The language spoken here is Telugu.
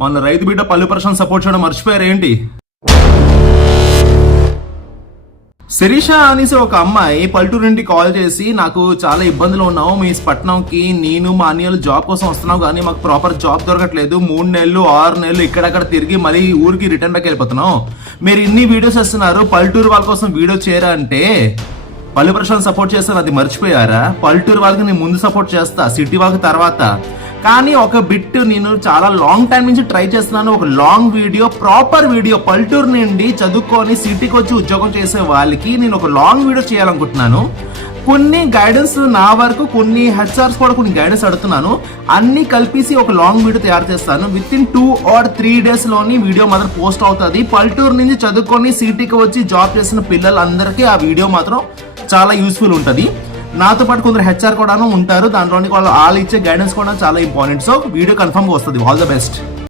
మన రైతు బిడ్డ పల్లి ప్రశాంత్ సపోర్ట్ చేయడం మర్చిపోయారు ఏంటి? శిరీష అనేసి ఒక అమ్మాయి పల్లెటూరు నుండి కాల్ చేసి, నాకు చాలా ఇబ్బందులు ఉన్నావు, మీ పట్నంకి నేను మా అన్నయ్యలు జాబ్ కోసం వస్తున్నావు కానీ మాకు ప్రాపర్ జాబ్ దొరకట్లేదు, 3 నెలలు 6 నెలలు ఇక్కడక్కడ తిరిగి మళ్ళీ ఊరికి రిటర్న్ బ్యాక్ వెళ్ళిపోతున్నాం, మీరు ఇన్ని వీడియోస్ ఇస్తున్నారు, పల్లెటూరు వాళ్ళ కోసం వీడియో చేయరా అంటే, పల్లి ప్రశాంత్ సపోర్ట్ చేస్తాను అది మర్చిపోయారా? పల్లెటూరు వాళ్ళకి నేను ముందు సపోర్ట్ చేస్తా, సిటీ వాళ్ళకి తర్వాత. కానీ ఒక బిట్ నేను చాలా లాంగ్ టైం నుంచి ట్రై చేస్తున్నాను, ఒక లాంగ్ వీడియో, ప్రాపర్ వీడియో, పల్లెటూరు నుండి చదువుకొని సిటీకి వచ్చి ఉద్యోగం చేసే వాళ్ళకి నేను ఒక లాంగ్ వీడియో చేయాలనుకుంటున్నాను. కొన్ని గైడెన్స్ నా వరకు, కొన్ని హెచ్ఆర్స్ కూడా కొన్ని గైడెన్స్ అడుగుతున్నాను, అన్ని కలిపేసి ఒక లాంగ్ వీడియో తయారు చేస్తాను. విత్ ఇన్ 2 or 3 days లోని వీడియో మాత్రం పోస్ట్ అవుతుంది. పల్లెటూరు నుంచి చదువుకొని సిటీకి వచ్చి జాబ్ చేసిన పిల్లలందరికీ ఆ వీడియో మాత్రం చాలా యూస్ఫుల్ ఉంటుంది. నాతో పాటు కొందరు హెచ్ఆర్ కూడా ఉంటారు, దాంట్లో వాళ్ళు ఇచ్చే గైడెన్స్ కూడా చాలా ఇంపార్టెంట్. సో వీడియో కన్ఫర్మ్ గా వస్తుంది. All the best.